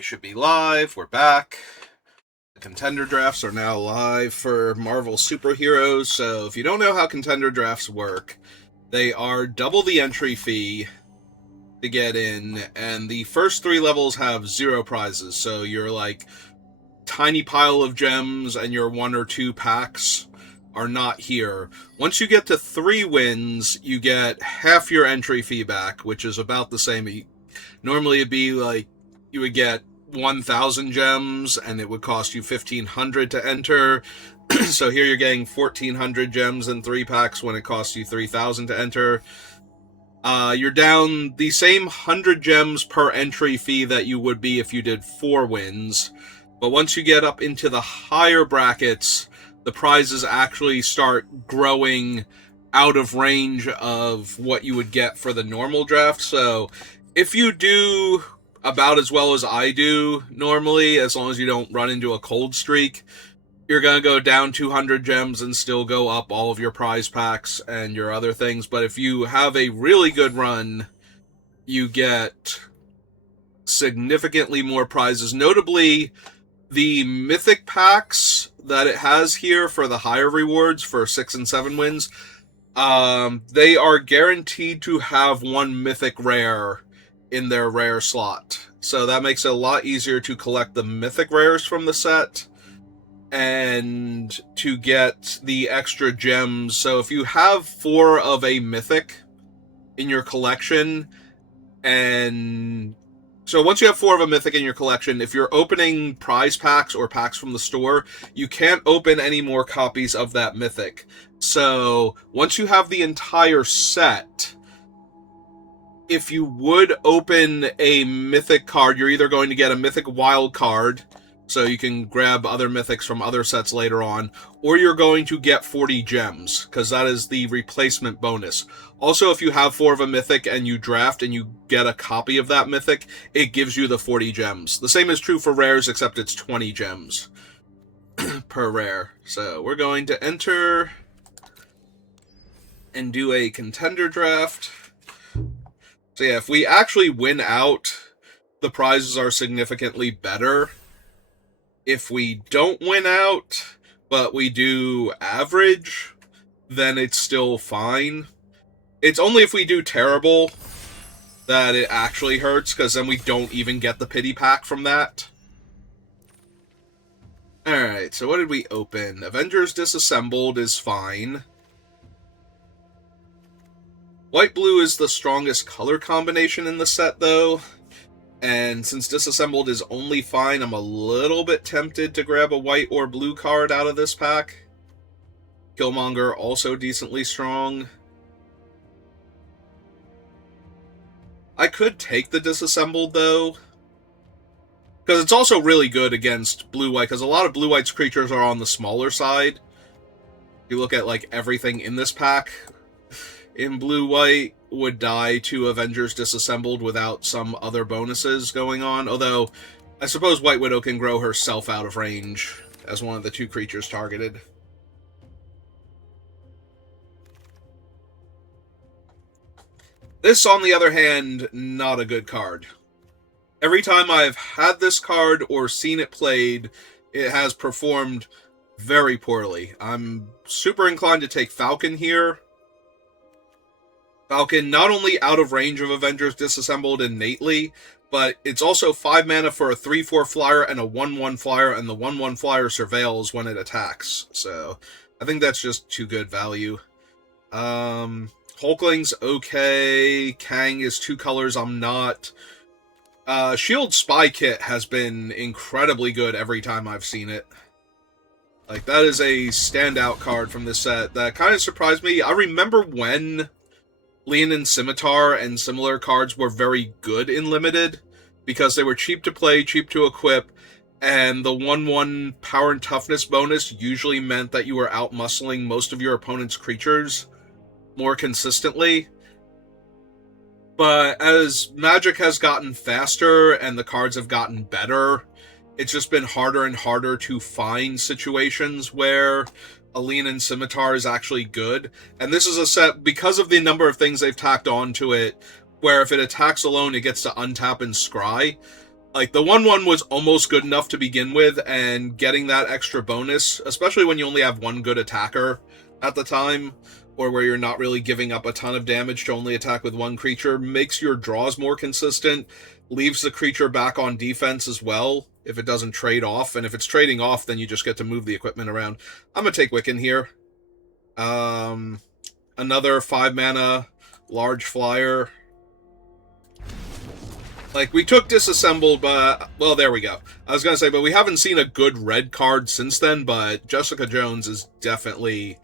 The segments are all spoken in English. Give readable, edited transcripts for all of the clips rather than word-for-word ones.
We should be live. We're back. The contender drafts are now live for Marvel superheroes. So if you don't know how contender drafts work, they are double the entry fee to get in, and the first 3 levels have 0 prizes. So you're like tiny pile of gems and your 1 or 2 packs are not here. Once you get to 3 wins, you get half your entry fee back, which is about the same. Normally it'd be like you would get 1,000 gems and it would cost you 1,500 to enter. So here you're getting 1,400 gems in 3 packs when it costs you 3,000 to enter. You're down the same 100 gems per entry fee that you would be if you did 4 wins. But once you get up into the higher brackets, the prizes actually start growing out of range of what you would get for the normal draft. So if you do about as well as I do normally, as long as you don't run into a cold streak, you're going to go down 200 gems and still go up all of your prize packs and your other things. But if you have a really good run, you get significantly more prizes. Notably, the mythic packs that it has here for the higher rewards for 6 and 7 wins, they are guaranteed to have 1 mythic rare in their rare slot. So that makes it a lot easier to collect the mythic rares from the set and to get the extra gems. So if you have 4 of a mythic in your collection, and so once you have 4 of a mythic in your collection, if you're opening prize packs or packs from the store, you can't open any more copies of that mythic. So once you have the entire set, if you would open a mythic card, you're either going to get a mythic wild card, so you can grab other mythics from other sets later on, or you're going to get 40 gems, because that is the replacement bonus. Also, if you have 4 of a mythic and you draft and you get a copy of that mythic, it gives you the 40 gems. The same is true for rares, except it's 20 gems per rare. So we're going to enter and do a contender draft. So yeah, if we actually win out, the prizes are significantly better. If we don't win out, but we do average, then it's still fine. It's only if we do terrible that it actually hurts, because then we don't even get the pity pack from that. Alright, so what did we open? Avengers Disassembled is fine. White-blue is the strongest color combination in the set, though. And since Disassembled is only fine, I'm a little bit tempted to grab a white or blue card out of this pack. Killmonger, also decently strong. I could take the Disassembled, though, because it's also really good against blue-white, because a lot of blue-white's creatures are on the smaller side. If you look at, like, everything in this pack, in blue-white would die to Avengers Disassembled without some other bonuses going on, although I suppose White Widow can grow herself out of range as one of the 2 creatures targeted. This, on the other hand, not a good card. Every time I've had this card or seen it played, it has performed very poorly. I'm super inclined to take Falcon here. Falcon, not only out of range of Avengers Disassembled innately, but it's also 5 mana for a 3/4 flyer and a 1/1 flyer, and the 1/1 flyer surveils when it attacks. So I think that's just too good value. Hulkling's okay. Kang is 2 colors I'm not. Shield Spy Kit has been incredibly good every time I've seen it. Like, that is a standout card from this set that kind of surprised me. I remember when Leonin Scimitar and similar cards were very good in Limited, because they were cheap to play, cheap to equip, and the 1/1 power and toughness bonus usually meant that you were out-muscling most of your opponent's creatures more consistently. But as Magic has gotten faster and the cards have gotten better, it's just been harder and harder to find situations where a Leonin Scimitar is actually good. And this is a set, because of the number of things they've tacked onto it, where if it attacks alone, it gets to untap and scry. Like, the 1/1 was almost good enough to begin with, and getting that extra bonus, especially when you only have one good attacker at the time, or where you're not really giving up a ton of damage to only attack with one creature, makes your draws more consistent, leaves the creature back on defense as well, if it doesn't trade off, and if it's trading off, then you just get to move the equipment around. I'm going to take Wiccan here. Another 5-mana large flyer. Like, we took Disassembled, but... Well, there we go. I was going to say, but we haven't seen a good red card since then, but Jessica Jones is definitely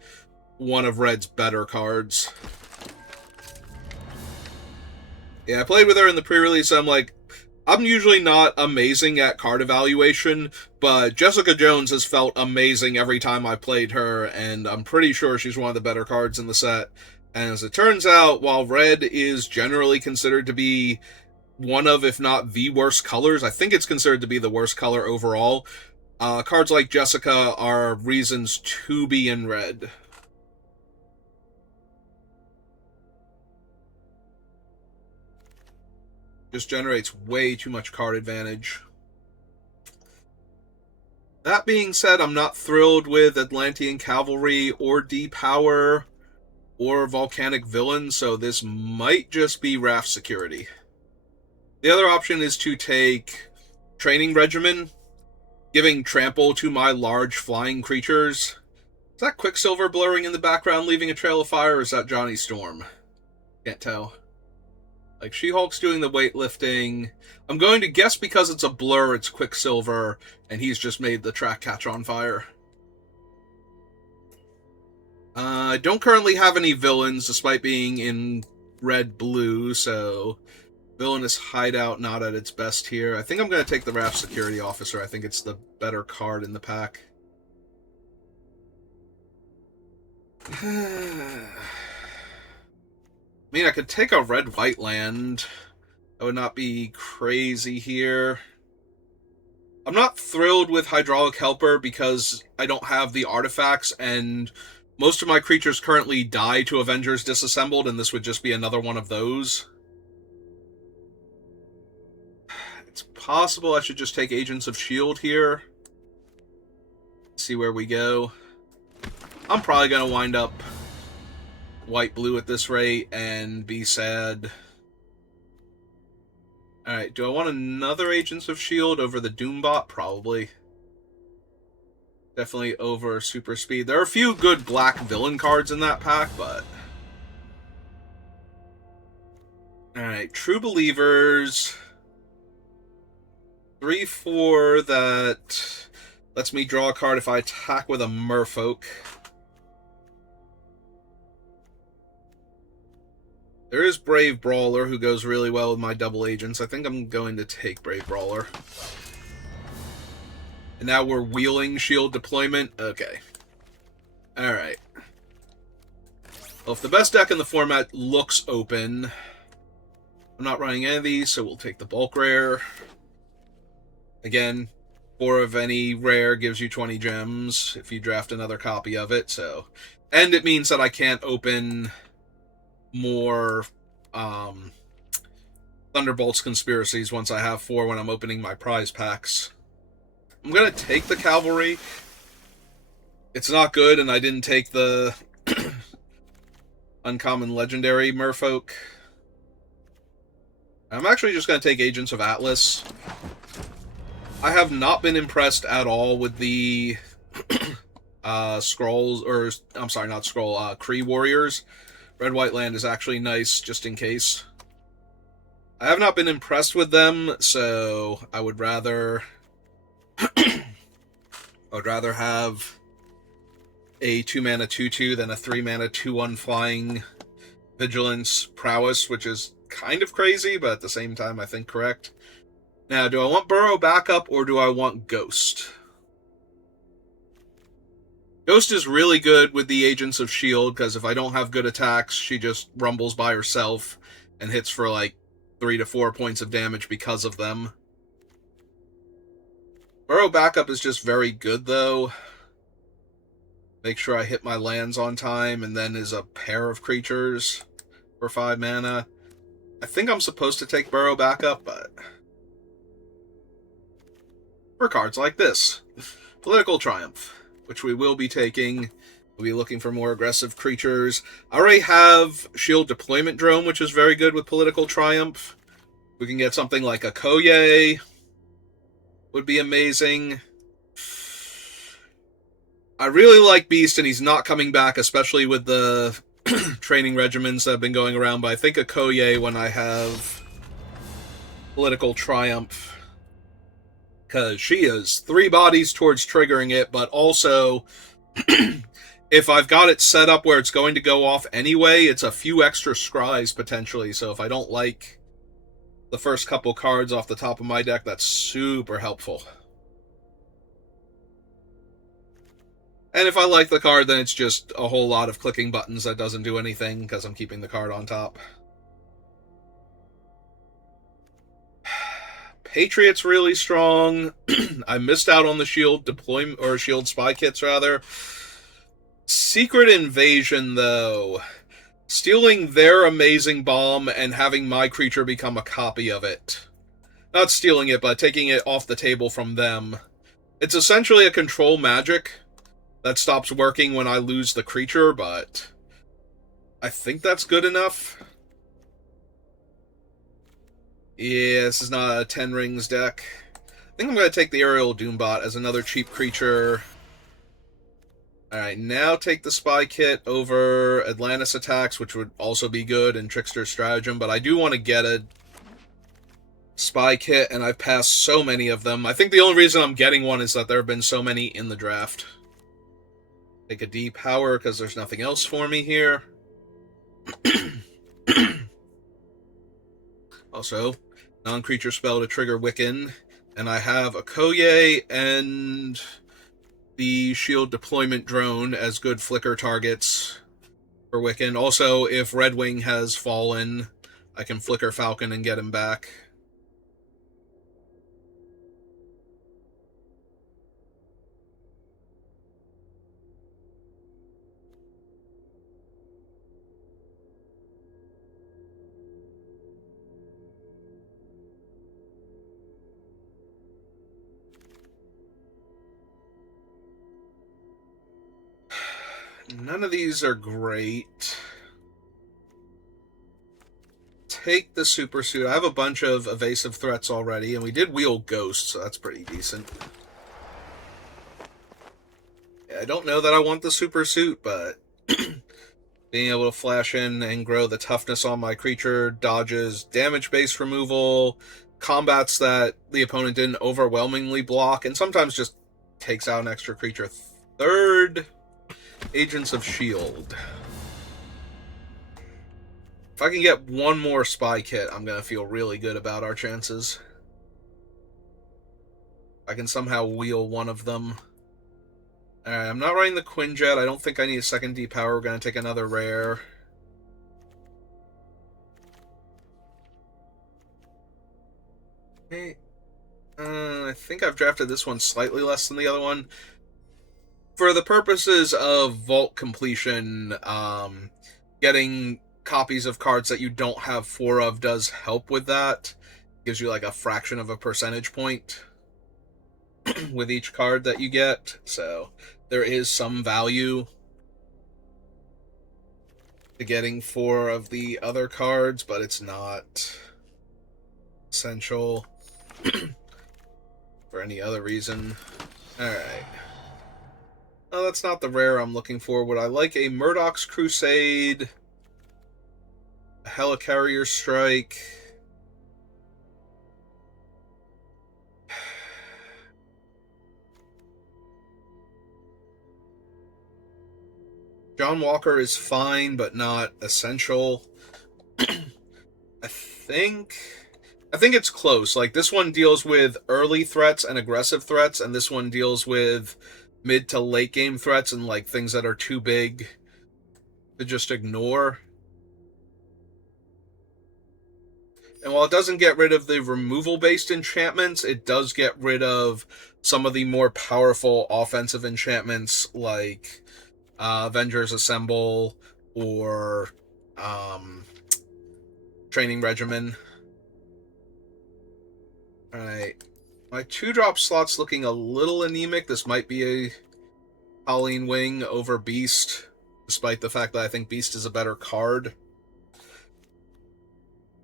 one of Red's better cards. Yeah, I played with her in the pre-release, so I'm like... I'm usually not amazing at card evaluation, but Jessica Jones has felt amazing every time I played her, and I'm pretty sure she's one of the better cards in the set. And as it turns out, while Red is generally considered to be one of, if not the worst colors, I think it's considered to be the worst color overall, cards like Jessica are reasons to be in Red. Just generates way too much card advantage. That being said, I'm not thrilled with Atlantean Cavalry or D-Power or Volcanic Villain, so this might just be Raft Security. The other option is to take Training Regimen, giving Trample to my large flying creatures. Is that Quicksilver blurring in the background, leaving a trail of fire, or is that Johnny Storm? Can't tell. Like, She-Hulk's doing the weightlifting. I'm going to guess because it's a blur, it's Quicksilver, and he's just made the track catch on fire. I don't currently have any villains, despite being in red-blue, so Villainous Hideout not at its best here. I think I'm going to take the Raft Security Officer. I think it's the better card in the pack. I mean, I could take a red-white land. That would not be crazy here. I'm not thrilled with Hydraulic Helper because I don't have the artifacts, and most of my creatures currently die to Avengers Disassembled, and this would just be another one of those. It's possible I should just take Agents of S.H.I.E.L.D. here. See where we go. I'm probably going to wind up white-blue at this rate and be sad. Alright, do I want another Agents of S.H.I.E.L.D. over the Doombot? Probably. Definitely over Super Speed. There are a few good black villain cards in that pack, but... Alright, True Believers. 3/4 that lets me draw a card if I attack with a Merfolk. There is Brave Brawler, who goes really well with my double agents. I think I'm going to take Brave Brawler. And now we're wheeling shield deployment? Okay. Alright. Well, if the best deck in the format looks open, I'm not running any of these, so we'll take the bulk rare. Again, 4 of any rare gives you 20 gems if you draft another copy of it, so... And it means that I can't open more Thunderbolts Conspiracies once I have 4 when I'm opening my prize packs. I'm going to take the Cavalry. It's not good, and I didn't take the Uncommon Legendary Merfolk. I'm actually just going to take Agents of Atlas. I have not been impressed at all with the Scrolls, or, I'm sorry, not Scroll, Kree Warriors. Red-White Land is actually nice, just in case. I have not been impressed with them, so I would rather... I would rather have a 2-mana 2/2 than a 3-mana 2/1 flying Vigilance Prowess, which is kind of crazy, but at the same time I think correct. Now, do I want Burrow backup, or do I want Ghost? Ghost is really good with the Agents of S.H.I.E.L.D., because if I don't have good attacks, she just rumbles by herself and hits for like 3 to 4 points of damage because of them. Burrow backup is just very good, though. Make sure I hit my lands on time, and then is a pair of creatures for 5 mana. I think I'm supposed to take Burrow backup, but... for cards like this. Political Triumph, which we will be taking. We'll be looking for more aggressive creatures. I already have Shield Deployment Drone, which is very good with Political Triumph. We can get something like a Koye. Would be amazing. I really like Beast, and he's not coming back, especially with the training regimens that have been going around, but I think a Koye when I have Political Triumph, because she is 3 bodies towards triggering it, but also if I've got it set up where it's going to go off anyway, it's a few extra scries potentially, so if I don't like the first couple cards off the top of my deck, that's super helpful. And if I like the card, then it's just a whole lot of clicking buttons that doesn't do anything because I'm keeping the card on top. Patriot's really strong. I missed out on the shield deployment, or shield spy kits rather. Secret Invasion, though. Stealing their amazing bomb and having my creature become a copy of it. Not stealing it, but taking it off the table from them. It's essentially a control magic that stops working when I lose the creature, but I think that's good enough. Yeah, this is not a 10 rings deck. I think I'm going to take the Aerial Doombot as another cheap creature. Alright, now take the Spy Kit over Atlantis Attacks, which would also be good, and Trickster's Stratagem, but I do want to get a Spy Kit, and I've passed so many of them. I think the only reason I'm getting one is that there have been so many in the draft. Take a Depower, because there's nothing else for me here. Also, non-creature spell to trigger Wiccan, and I have a Koye and the Shield Deployment Drone as good flicker targets for Wiccan. Also, if Red Wing has fallen, I can flicker Falcon and get him back. None of these are great. Take the Super Suit. I have a bunch of evasive threats already, and we did wheel Ghost, so that's pretty decent. Yeah, I don't know that I want the Super Suit, but being able to flash in and grow the toughness on my creature, dodges, damage base removal, combats that the opponent didn't overwhelmingly block, and sometimes just takes out an extra creature. Third, Agents of S.H.I.E.L.D. If I can get one more Spy Kit, I'm going to feel really good about our chances. I can somehow wheel one of them. Alright, I'm not running the Quinjet. I don't think I need a second Depower. We're going to take another rare. Okay. I think I've drafted this one slightly less than the other one. For the purposes of vault completion, getting copies of cards that you don't have 4 of does help with that. Gives you like a fraction of a percentage point with each card that you get. So there is some value to getting 4 of the other cards, but it's not essential for any other reason. Alright. Oh, that's not the rare I'm looking for. Would I like a Murdoch's Crusade? A Helicarrier Strike? John Walker is fine, but not essential. I think it's close. Like, this one deals with early threats and aggressive threats, and this one deals with mid to late game threats and like things that are too big to just ignore. And while it doesn't get rid of the removal-based enchantments, it does get rid of some of the more powerful offensive enchantments like Avengers Assemble or Training Regimen. Alright. My 2-drop slot's looking a little anemic. This might be a Howling Wing over Beast, despite the fact that I think Beast is a better card.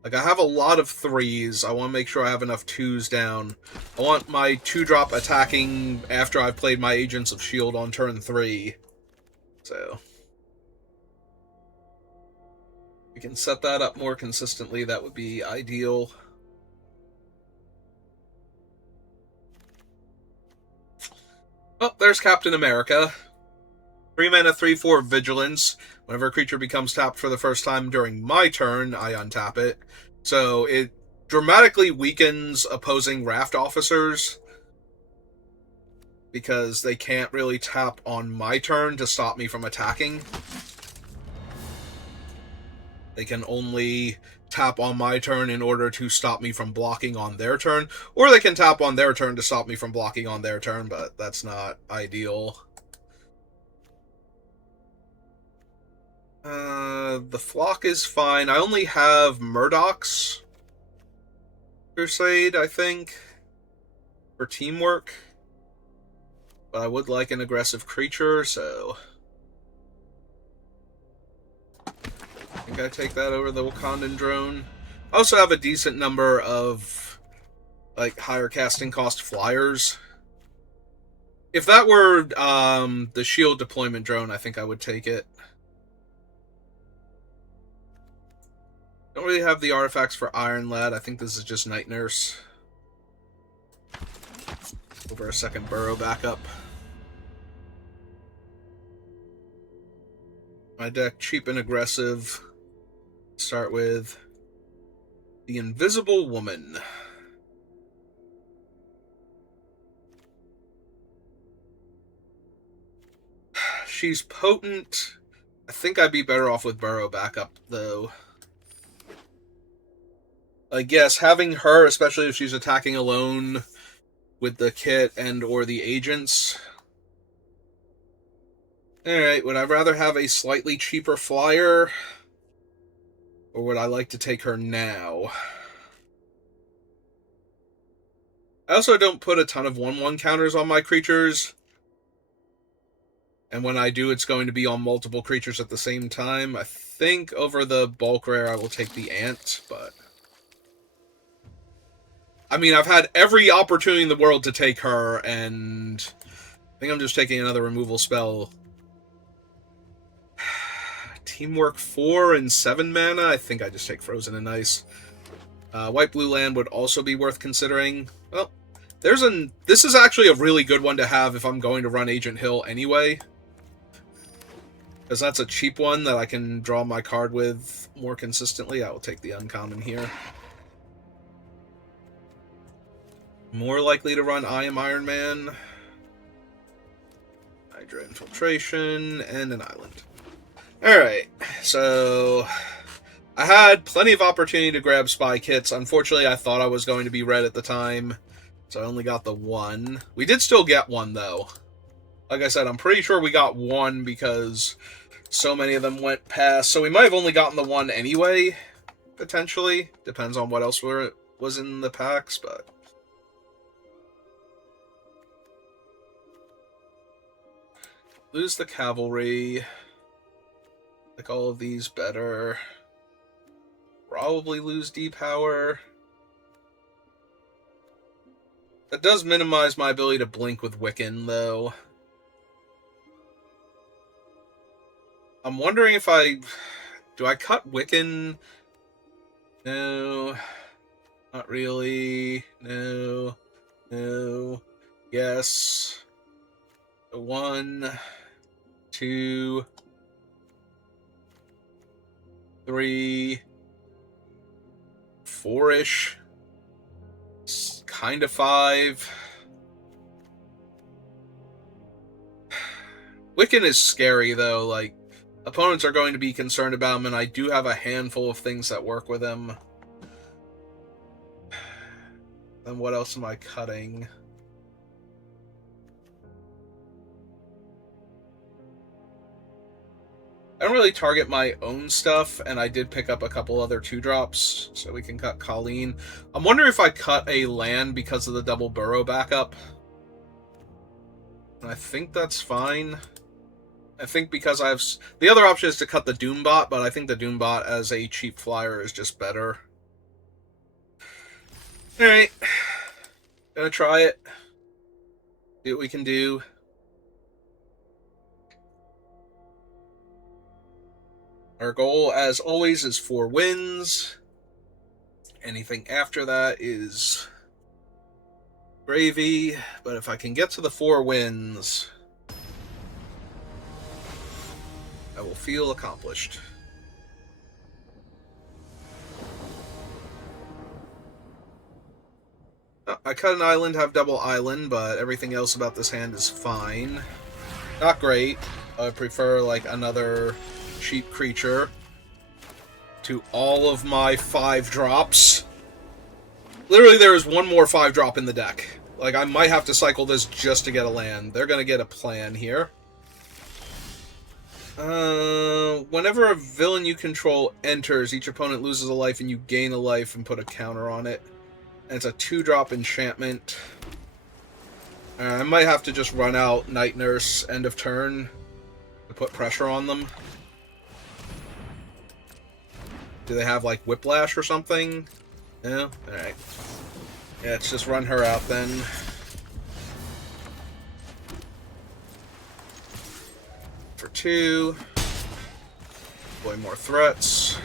Like, I have a lot of 3s. I want to make sure I have enough 2s down. I want my 2-drop attacking after I've played my Agents of S.H.I.E.L.D. on turn 3. So we can set that up more consistently. That would be ideal. Oh, there's Captain America. 3 mana, 3/4 Vigilance. Whenever a creature becomes tapped for the first time during my turn, I untap it. So it dramatically weakens opposing Raft Officers because they can't really tap on my turn to stop me from attacking. They can only tap on my turn in order to stop me from blocking on their turn, or they can tap on their turn to stop me from blocking on their turn, but that's not ideal. The Flock is fine. I only have Murdoch's Crusade, I think, for teamwork. But I would like an aggressive creature, so I think I take that over the Wakandan Drone. I also have a decent number of like higher casting cost flyers. If that were the shield deployment drone, I think I would take it. Don't really have the artifacts for Iron Lad. I think this is just Night Nurse. Over a second burrow backup. My deck, cheap and aggressive. Start with the Invisible Woman. She's potent. I think I'd be better off with burrow backup, though. I guess having her, especially if she's attacking alone with the kit and or the agents. Alright, would I rather have a slightly cheaper flyer? Or would I like to take her now? I also don't put a ton of 1/1 counters on my creatures. And when I do, it's going to be on multiple creatures at the same time. I think over the bulk rare, I will take the Ant, but I mean, I've had every opportunity in the world to take her, and I think I'm just taking another removal spell. Teamwork 4 and 7 mana? I think I just take Frozen and Ice. White-blue land would also be worth considering. Well, this is actually a really good one to have if I'm going to run Agent Hill anyway. Because that's a cheap one that I can draw my card with more consistently. I will take the uncommon here. More likely to run I Am Iron Man, Hydra Infiltration, and an island. Alright, so I had plenty of opportunity to grab spy kits. Unfortunately, I thought I was going to be red at the time, so I only got the one. We did still get one, though. Like I said, I'm pretty sure we got one because so many of them went past. So we might have only gotten the one anyway, potentially. Depends on what else was in the packs, but lose the cavalry. Like all of these better. Probably lose D-Power. That does minimize my ability to blink with Wiccan, though. I'm wondering if do I cut Wiccan? No. Not really. No. No. Yes. 1, 2, 3, 4-ish. Kind of 5. Wiccan is scary, though. Like, opponents are going to be concerned about him, and I do have a handful of things that work with him. Then what else am I cutting? I don't really target my own stuff, and I did pick up a couple other 2-drops, so we can cut Colleen. I'm wondering if I cut a land because of the double burrow backup. And I think that's fine. I think because I have... The other option is to cut the Doombot, but I think the Doombot as a cheap flyer is just better. Alright. Gonna try it. See what we can do. Our goal, as always, is 4 wins. Anything after that is gravy. But if I can get to the 4 wins, I will feel accomplished. I cut an island, have double island, but everything else about this hand is fine. Not great. I prefer, like, another cheap creature to all of my 5-drops. Literally, there is one more 5-drop in the deck. Like, I might have to cycle this just to get a land. They're gonna get a plan here. Whenever a villain you control enters, each opponent loses a life and you gain a life and put a counter on it. And it's a 2-drop enchantment. I might have to just run out Night Nurse end of turn to put pressure on them. Do they have, like, Whiplash or something? No? Alright. Yeah, let's just run her out then. For 2. Deploy more threats.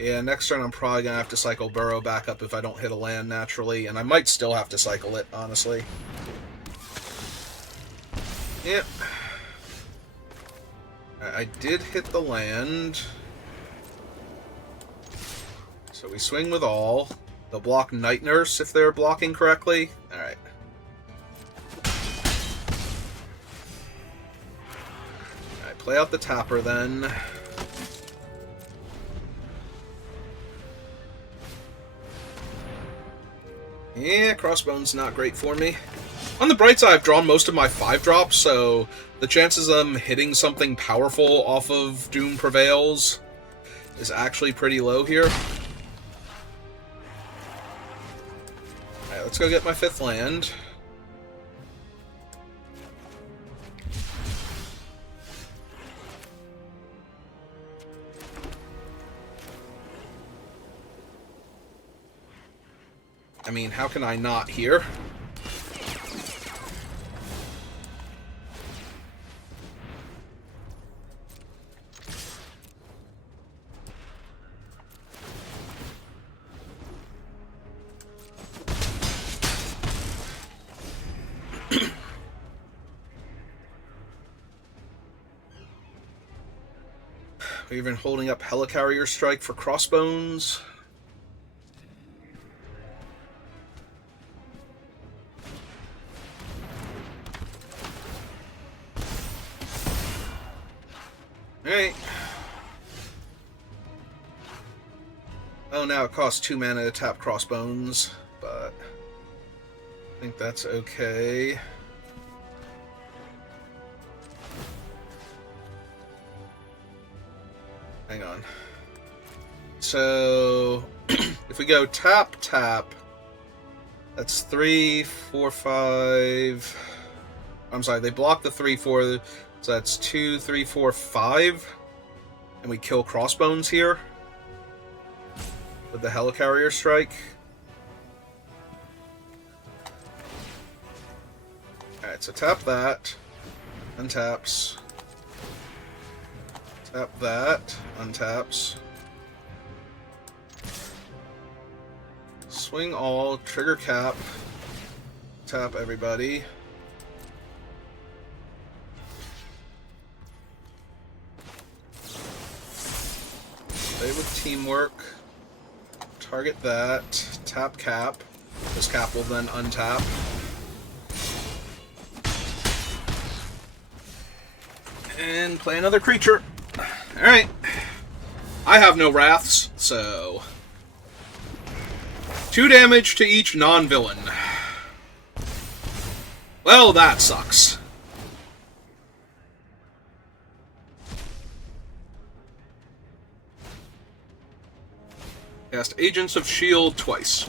Yeah, next turn I'm probably going to have to cycle Burrow back up if I don't hit a land naturally, and I might still have to cycle it, honestly. Yep. I did hit the land. So we swing with all. They'll block Night Nurse if they're blocking correctly. Alright. Alright, play out the tapper then. Yeah, Crossbone's not great for me. On the bright side, I've drawn most of my 5-drops, so the chances of them hitting something powerful off of Doom Prevails is actually pretty low here. Alright, let's go get my 5th land. I mean, how can I not here? We're even holding up Helicarrier Strike for Crossbones. Alright. Oh, now it costs 2 mana to tap Crossbones, but I think that's okay. Hang on. So, if we go tap, tap, that's 3, 4, 5... I'm sorry, they block the 3, 4... So that's 2, 3, 4, 5. And we kill Crossbones here with the Helicarrier Strike. Alright, so tap that. Untaps. Tap that. Untaps. Swing all. Trigger cap. Tap everybody. Play with teamwork. Target that. Tap cap. This cap will then untap. And play another creature. Alright. I have no wraths, so 2 damage to each non-villain. Well, that sucks. Cast Agents of S.H.I.E.L.D. twice.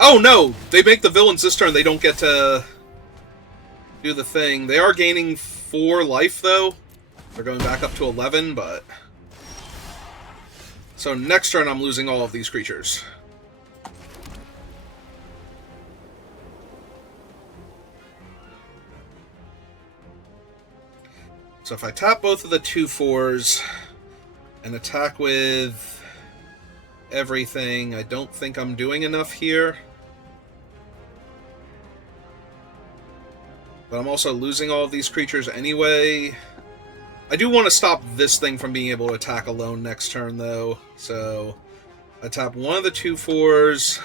Oh no! They make the villains this turn, they don't get to do the thing. They are gaining 4 life, though. They're going back up to 11, but... So next turn I'm losing all of these creatures. So if I tap both of the 2/4s and attack with everything, I don't think I'm doing enough here. But I'm also losing all of these creatures anyway. I do want to stop this thing from being able to attack alone next turn, though. So I tap one of the 2/4s.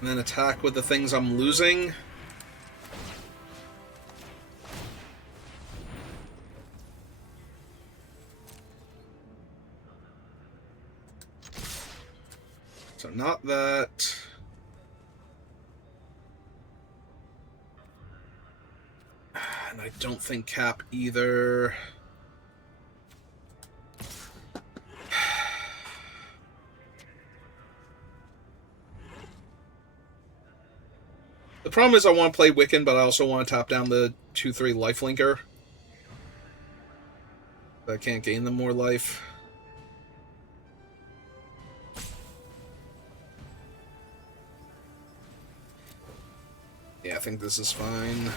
And then attack with the things I'm losing. So not that. And I don't think cap either. The problem is I want to play Wiccan, but I also want to tap down the 2/3 lifelinker. But I can't gain them more life. Yeah, I think this is fine.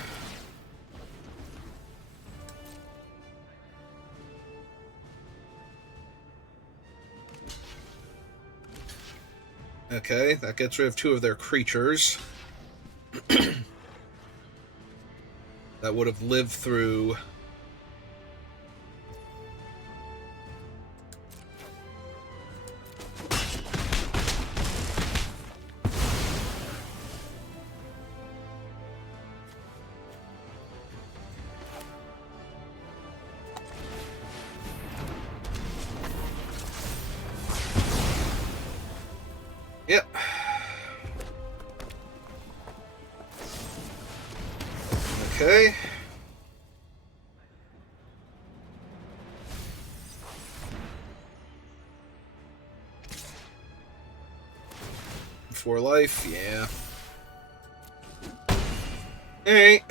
Okay, that gets rid of 2 of their creatures. That would have lived through... Yep. Okay. For life, yeah. Alright.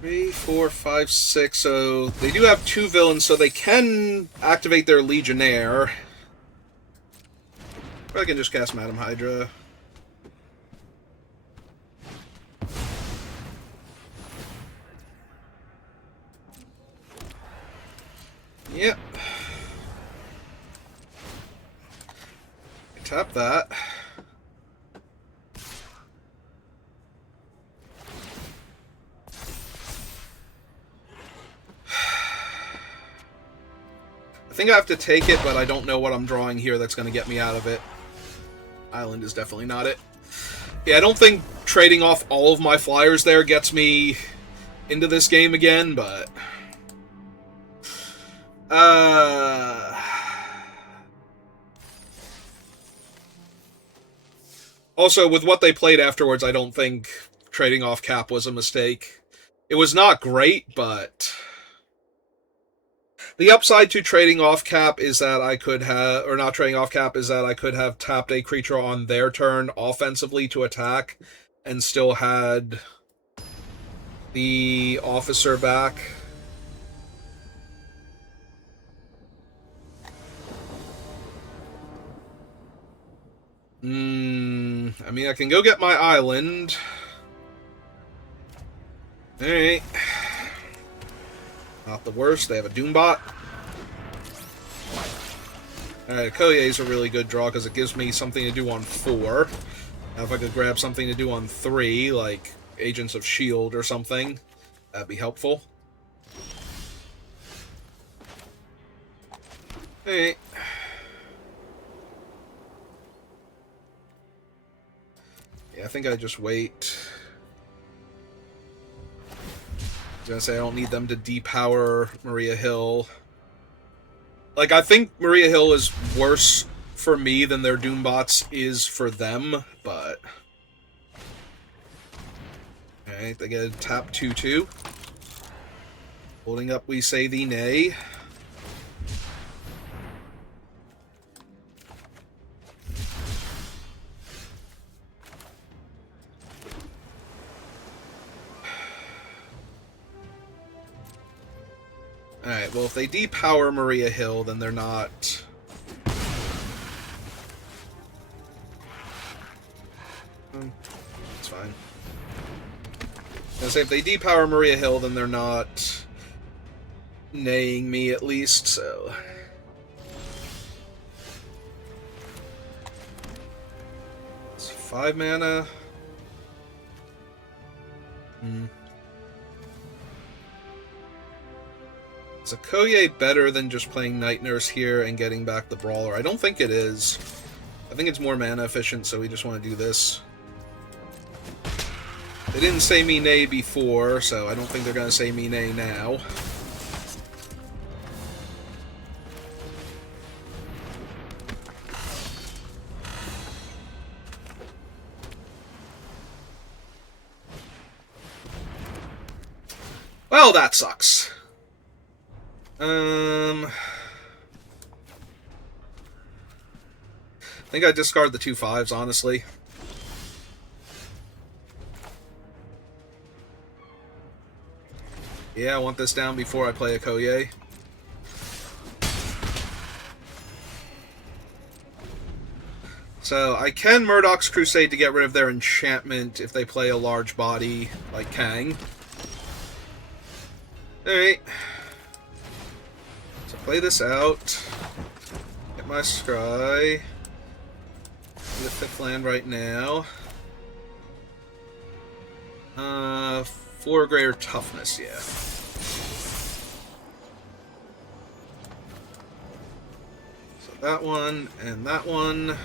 Three, 4, 5, 6. So they do have 2 villains, so they can activate their Legionnaire. Or I can just cast Madam Hydra. Yep. Tap that. I think I have to take it, but I don't know what I'm drawing here that's going to get me out of it. Island is definitely not it. Yeah, I don't think trading off all of my flyers there gets me into this game again, but... Also, with what they played afterwards, I don't think trading off cap was a mistake. It was not great, but... The upside to trading off cap is that I could have... Or not trading off cap is that I could have tapped a creature on their turn offensively to attack and still had the officer back. I mean, I can go get my island. Alright. Not the worst. They have a Doombot. Alright, Koye is a really good draw because it gives me something to do on 4. Now, if I could grab something to do on 3, like Agents of S.H.I.E.L.D. or something, that'd be helpful. Alright. Yeah, I think I just wait. I was gonna say I don't need them to depower Maria Hill. Like, I think Maria Hill is worse for me than their Doombots is for them, but... Alright, they get a tap 2/2. Holding up, we say the nay. Alright, well, if they depower Maria Hill, then they're not... It's fine. I was gonna say, if they depower Maria Hill, then they're not naying me, at least, so... It's 5 mana. Is a Koye better than just playing Night Nurse here and getting back the Brawler? I don't think it is. I think it's more mana efficient, so we just want to do this. They didn't say me nay before, so I don't think they're going to say me nay now. Well, that sucks. I think I discard the 2 5s, honestly. Yeah, I want this down before I play a Koye. So, I can Murdoch's Crusade to get rid of their enchantment if they play a large body like Kang. Alright. So, play this out. Get my Scry. Need a 5th land right now. 4 greater toughness, yeah. So that one, and that one.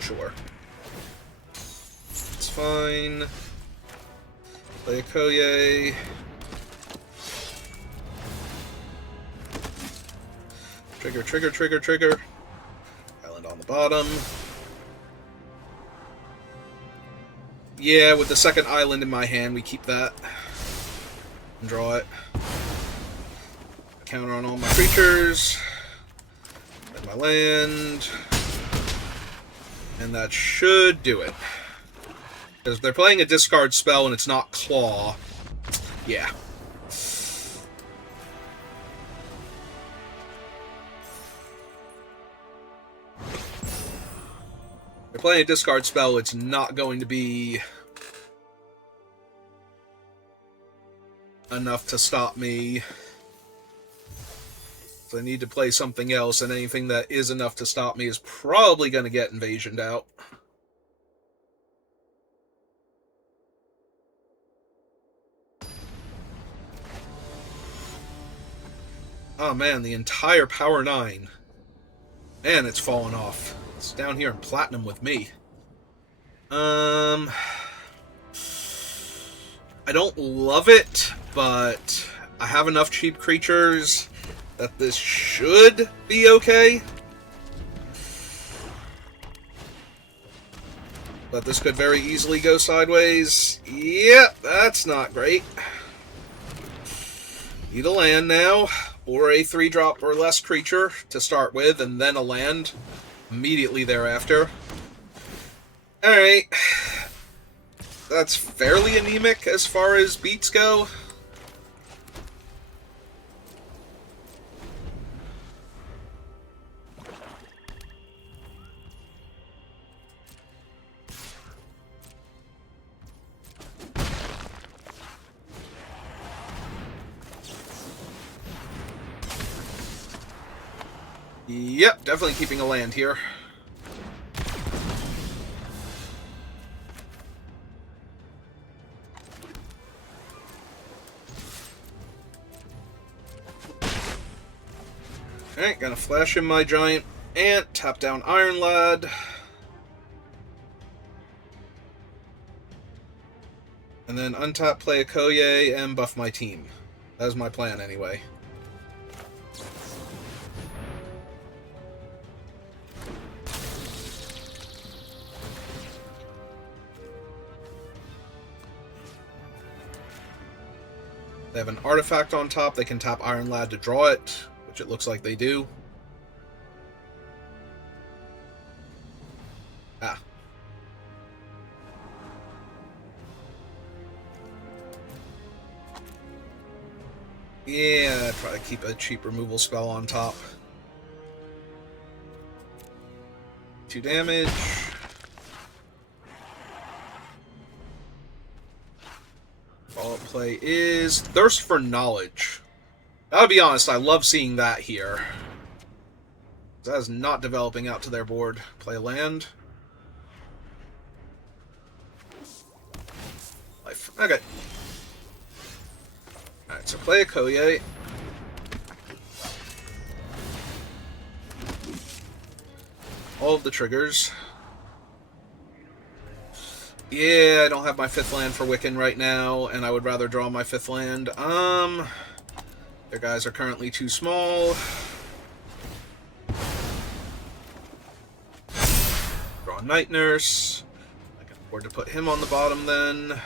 Sure. It's fine. Play a Koye. Trigger, trigger, trigger, trigger. Island on the bottom. Yeah, with the second island in my hand, we keep that. And draw it. Counter on all my creatures. And my land. And that should do it. Because if they're playing a discard spell and it's not Claw, yeah. If they're playing a discard spell, it's not going to be enough to stop me. So I need to play something else, and anything that is enough to stop me is probably going to get invasioned out. Oh man, the entire Power 9. Man, it's fallen off. It's down here in Platinum with me. I don't love it, but I have enough cheap creatures that this should be okay. But this could very easily go sideways. Yep, that's not great. Need a land now, or a 3-drop or less creature to start with, and then a land immediately thereafter. Alright. That's fairly anemic as far as beats go. Yep, definitely keeping a land here. Alright, gonna flash in my giant Ant, tap down Iron Lad. And then untap, play a Koye, and buff my team. That was my plan, anyway. They have an artifact on top. They can tap Iron Lad to draw it, which it looks like they do. Ah. Yeah, try to keep a cheap removal spell on top. 2 damage. Follow-up play is Thirst for Knowledge. I'll be honest, I love seeing that here. That is not developing out to their board. Play land. Life. Okay. Alright, so play a Koye. All of the triggers. Yeah, I don't have my 5th land for Wiccan right now, and I would rather draw my 5th land. Their guys are currently too small. Draw Night Nurse. I can afford to put him on the bottom then.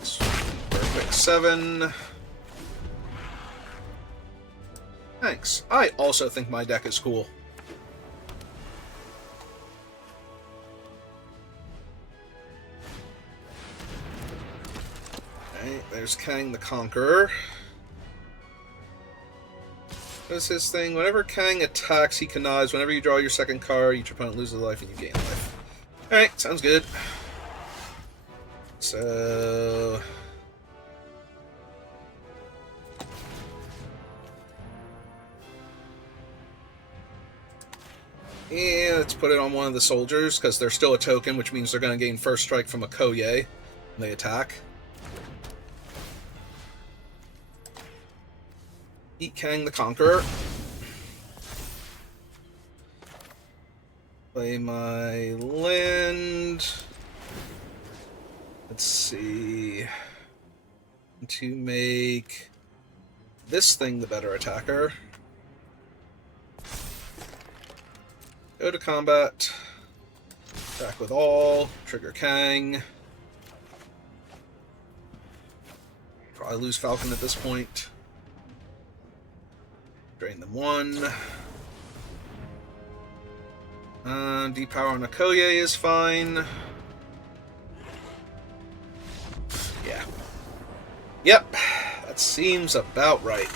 For a quick 7. Thanks. I also think my deck is cool. Alright, there's Kang the Conqueror. What is his thing? Whenever Kang attacks, he connives. Whenever you draw your 2nd card, each opponent loses a life and you gain life. Alright, sounds good. So... yeah, let's put it on one of the soldiers, because they're still a token, which means they're going to gain 1st strike from a Koye when they attack. Eat Kang the Conqueror. Play my land. Let's see. To make this thing the better attacker. Go to combat. Attack with all. Trigger Kang. Probably lose Falcon at this point. Drain them 1. Depower on a Koye is fine. Yeah. Yep. That seems about right.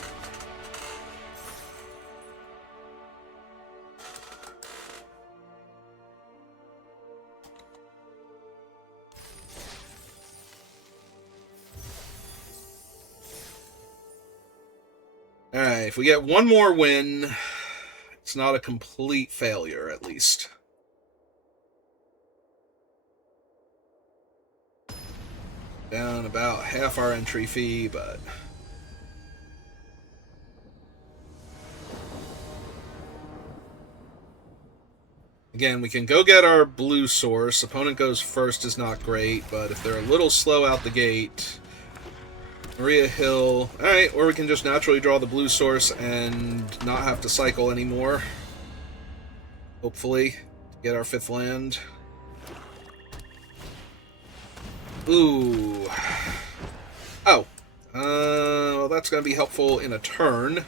Alright, if we get one more win, it's not a complete failure, at least. Down about half our entry fee, but... again, we can go get our blue source. Opponent goes first is not great, but if they're a little slow out the gate... Maria Hill. Alright, or we can just naturally draw the blue source and not have to cycle anymore. Hopefully. To get our 5th land. Ooh. Oh. Well, that's going to be helpful in a turn.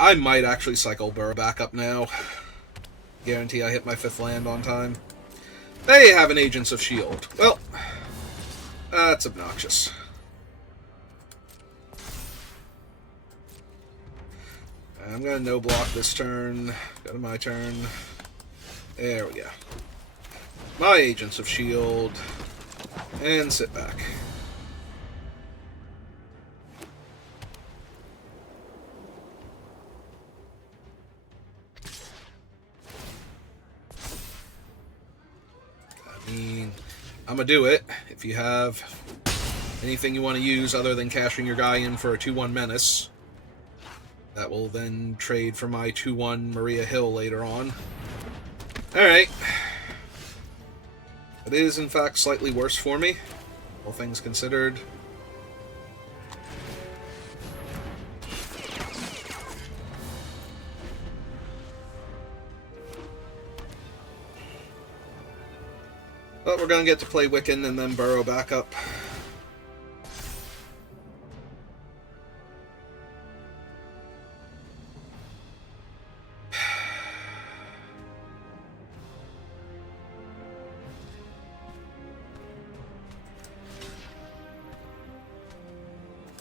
I might actually cycle Burrow back up now. Guarantee I hit my 5th land on time. They have an Agents of S.H.I.E.L.D. Well... that's obnoxious. I'm going to no-block this turn. Go to my turn. There we go. My Agents of S.H.I.E.L.D. And sit back. I mean... I'm gonna do it. If you have anything you want to use other than cashing your guy in for a 2-1 menace. That will then trade for my 2/1 Maria Hill later on. Alright. It is, in fact, slightly worse for me, all things considered. But we're going to get to play Wiccan and then burrow back up.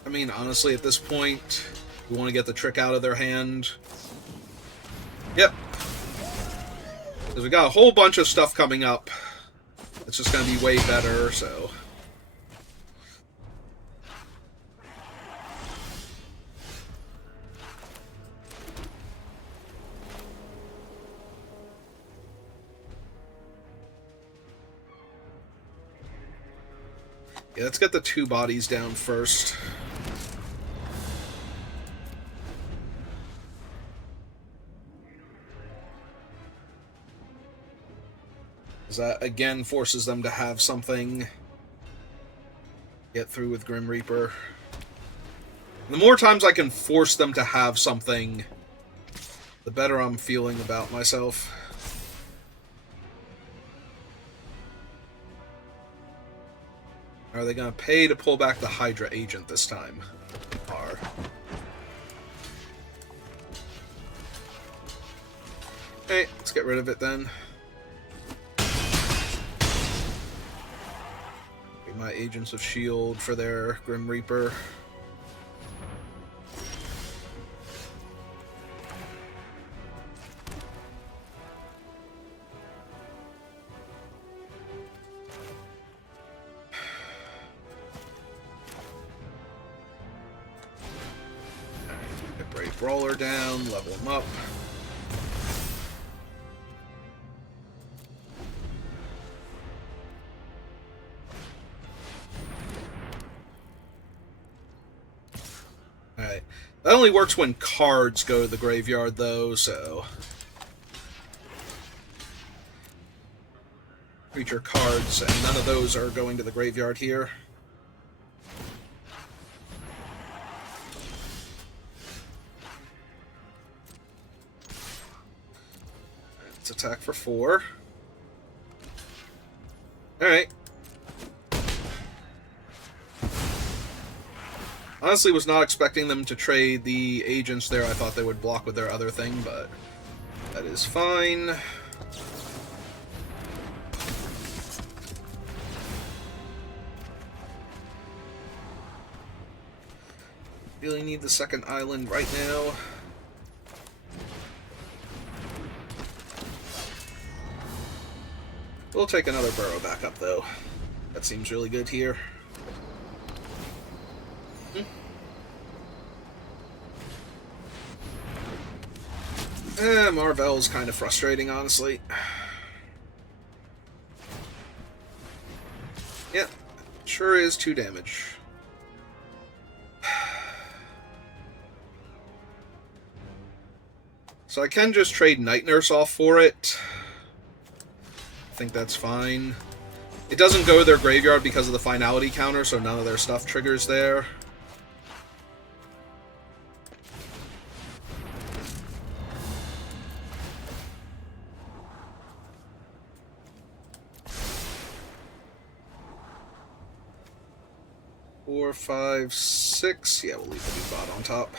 I mean, honestly, at this point, we want to get the trick out of their hand. Yep. Because we got a whole bunch of stuff coming up. It's just going to be way better, so... Yeah, let's get the 2 bodies down first. That again forces them to have something. Get through with Grim Reaper. The more times I can force them to have something, the better I'm feeling about myself. Are they going to pay to pull back the Hydra agent this time? Are. Hey, let's get rid of it then. My Agents of S.H.I.E.L.D. for their Grim Reaper. Get Brave Brawler down, level him up. Alright. That only works when cards go to the graveyard, though, so... Creature cards, and none of those are going to the graveyard here. Let's attack for 4. Alright. Honestly, was not expecting them to trade the agents there. I thought they would block with their other thing, but that is fine. Really need the second island right now. We'll take another burrow back up, though. That seems really good here. Marvel's kind of frustrating, honestly. Yeah, sure is 2 damage. So I can just trade Night Nurse off for it. I think that's fine. It doesn't go to their graveyard because of the finality counter, so none of their stuff triggers there. Four, 5, 6. Yeah, we'll leave the new bot on top.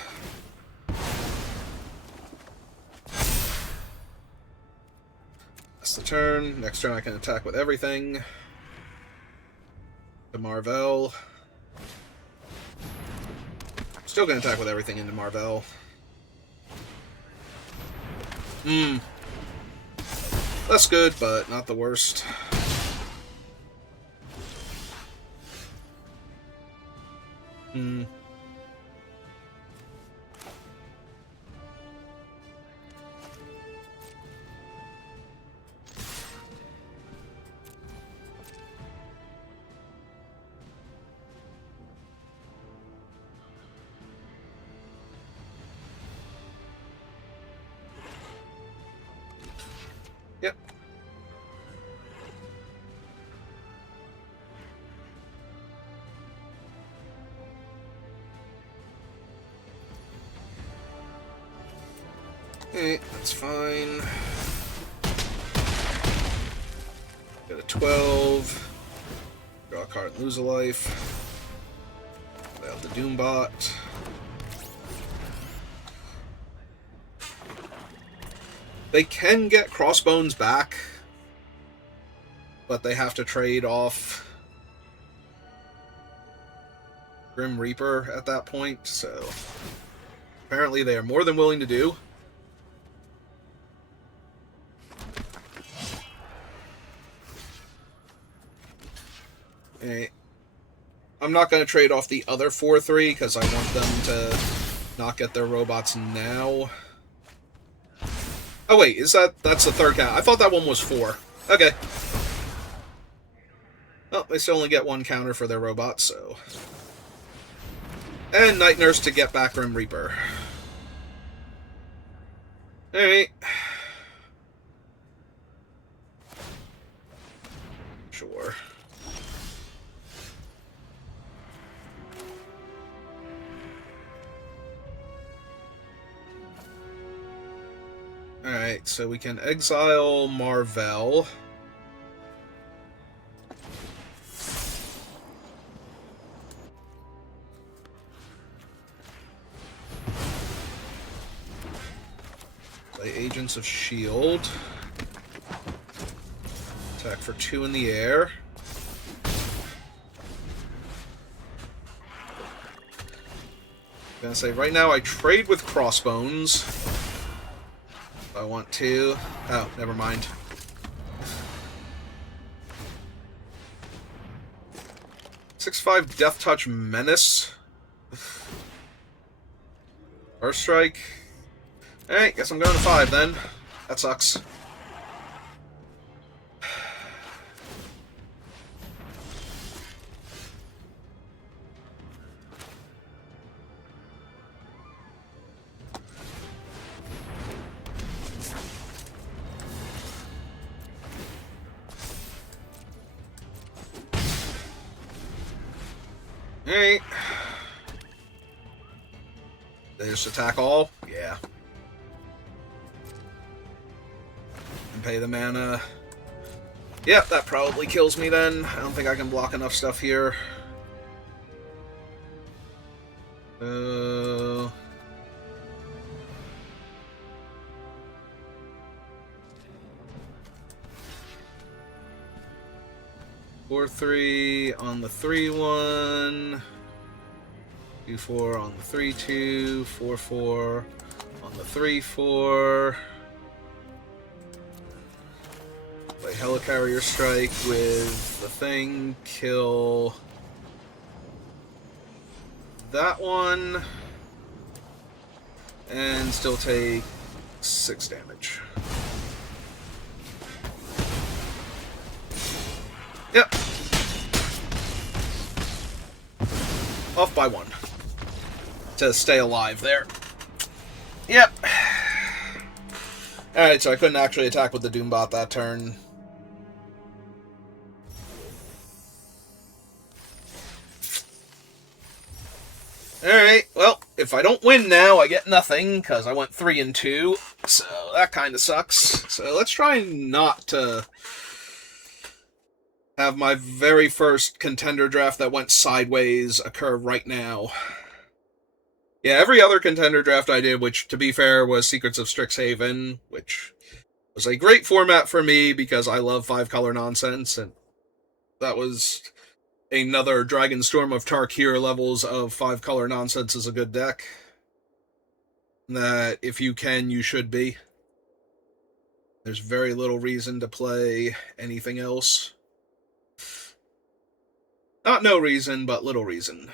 That's the turn. Next turn I can attack with everything. The Marvel. Still gonna attack with everything into Marvel. That's good, but not the worst. Yep. Okay, that's fine. Get a 12. Draw a card and lose a life. Play out the Doombot. They can get Crossbones back, but they have to trade off Grim Reaper at that point, so apparently they are more than willing to do. Okay. I'm not going to trade off the other 4-3 because I want them to not get their robots now. Oh wait, that's the third count? I thought that one was 4. Okay. Well, they still only get 1 counter for their robots, so... And Night Nurse to get back Grim Reaper. Alright. Sure. Alright, so we can exile Marvel. Play Agents of S.H.I.E.L.D. Attack for 2 in the air. I'm gonna say right now I trade with Crossbones. If I want to. Oh, never mind. (6/5) Death Touch Menace. First strike. Alright, guess I'm going to 5 then. That sucks. Alright. They just attack all? Yeah. And pay the mana. Yep, that probably kills me then. I don't think I can block enough stuff here. 4-3 on the 3-1. 2-4 on the 3-2. 4-4 on the 3-4. Play Helicarrier Strike with the thing. Kill that one. And still take 6 damage. Yep. Off by 1. To stay alive there. Yep. Alright, so I couldn't actually attack with the Doombot that turn. Alright, well, if I don't win now, I get nothing, because I went 3-2, so that kind of sucks. So let's try not to have my very first contender draft that went sideways occur right now. Yeah, every other contender draft I did, which, to be fair, was Secrets of Strixhaven, which was a great format for me because I love 5-color nonsense, and that was another Dragonstorm of Tarkir levels of 5-color nonsense is a good deck. That, if you can, you should be. There's very little reason to play anything else. Not no reason, but little reason.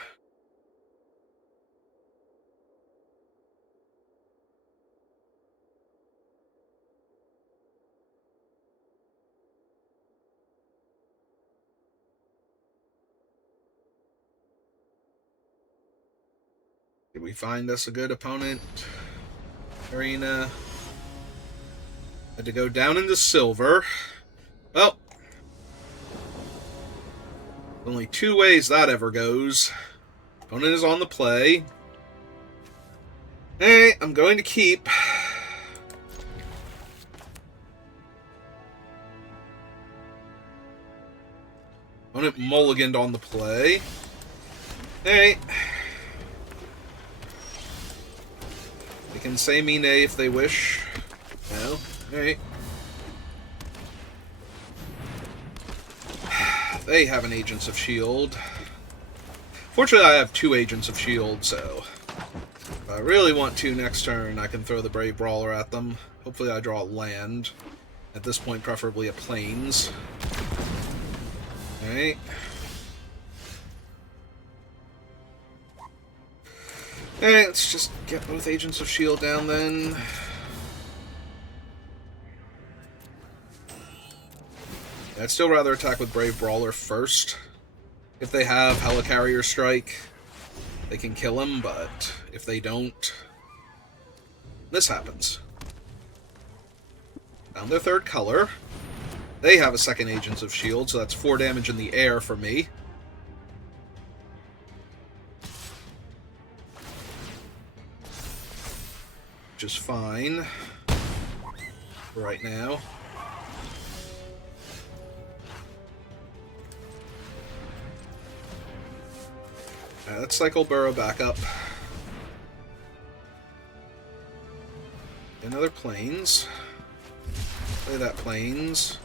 Did we find us a good opponent? Arena. Had to go down into silver. Well, only two ways that ever goes. Opponent is on the play. Hey, I'm going to keep. Opponent mulliganed on the play. Hey. They can say me nay if they wish. No. Hey. They have an Agents of S.H.I.E.L.D. Fortunately, I have two Agents of S.H.I.E.L.D., so if I really want to next turn, I can throw the Brave Brawler at them. Hopefully I draw a land. At this point, preferably a Plains. Alright. Alright, let's just get both Agents of S.H.I.E.L.D. down then. I'd still rather attack with Brave Brawler first. If they have Helicarrier Strike, they can kill him, but if they don't, this happens. Found their third color. They have a second Agents of S.H.I.E.L.D., so that's 4 damage in the air for me. Which is fine for right now. Alright, let's cycle Burrow back up. Another Plains. Play that Plains.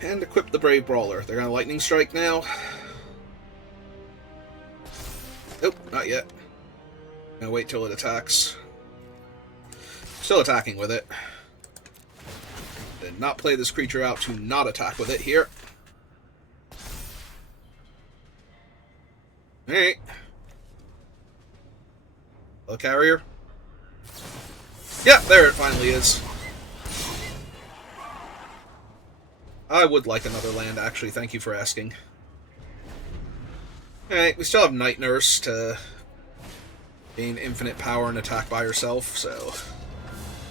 And equip the Brave Brawler. They're gonna Lightning Strike now. Nope, not yet. Gonna wait till it attacks. Still attacking with it. Did not play this creature out to not attack with it here. Alright. Hello, Carrier. Yeah, there it finally is. I would like another land, actually. Thank you for asking. Alright, we still have Night Nurse to gain infinite power and attack by herself, so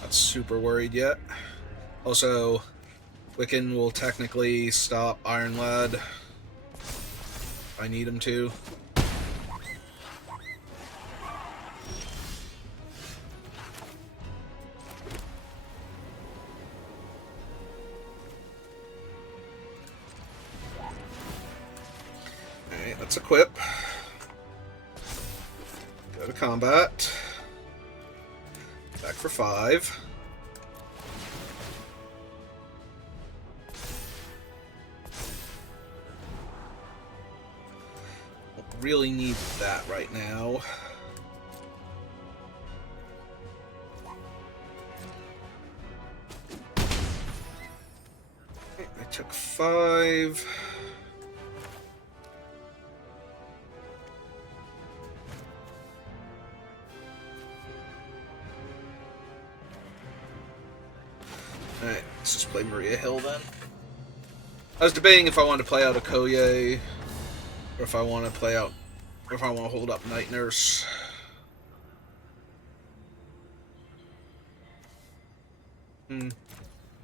not super worried yet. Also, Wiccan will technically stop Iron Lad if I need him to. Alright, let's equip. Go to combat. Back for 5. Really need that right now. Okay, I took 5. Alright, let's just play Maria Hill then. I was debating if I wanted to play out a Koye, or if I want to play out, or if I want to hold up Night Nurse. Yeah,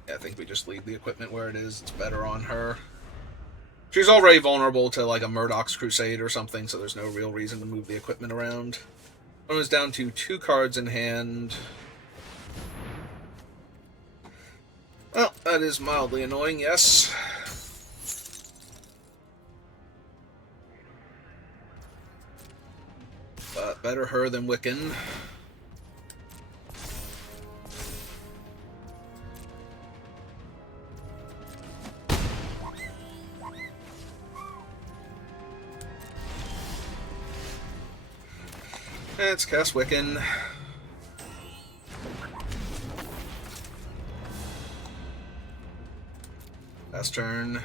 I think we just leave the equipment where it is. It's better on her. She's already vulnerable to like a Murdoch's Crusade or something, so there's no real reason to move the equipment around. One was down to 2 cards in hand. Well, that is mildly annoying, yes. But better her than Wiccan. Let's cast Wiccan. Last turn.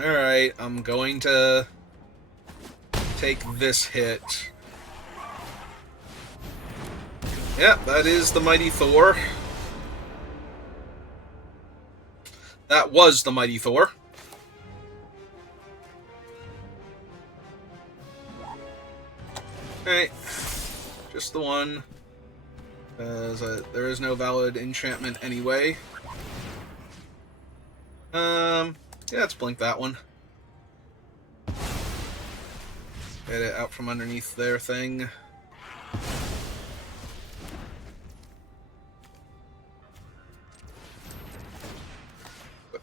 Alright, I'm going to take this hit. Yep, that is the Mighty Thor. That was the Mighty Thor. Alright. Just the one. As there is no valid enchantment anyway. Yeah, let's blink that one. Get it out from underneath their thing.